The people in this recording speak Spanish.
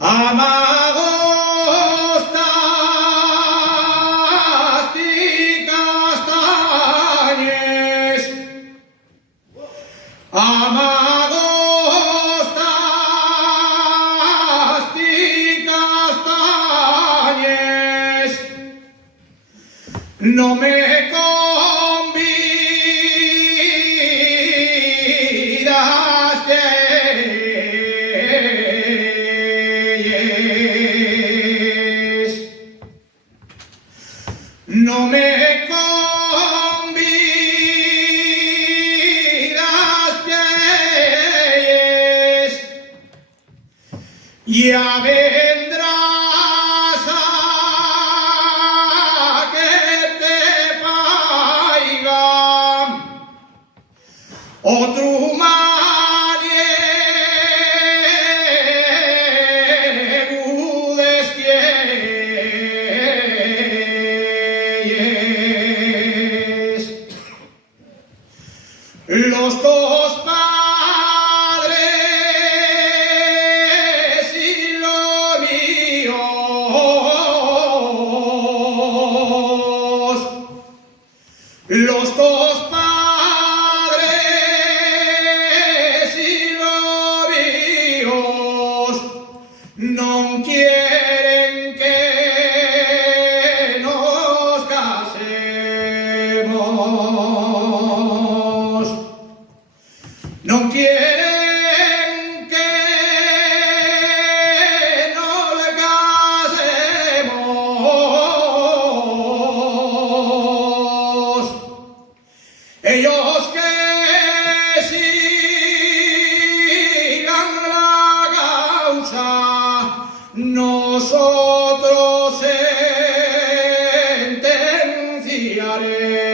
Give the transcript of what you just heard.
Amagostas y castañes, amagostas y castañes, no me no me convidasteis, ya vendrás a que te faigan otro los dos padres y lo míos, los dos padres y lo míos no quieren que nos casemos. No quieren que nos casemos. Ellos que sigan la causa, nosotros sentenciaremos.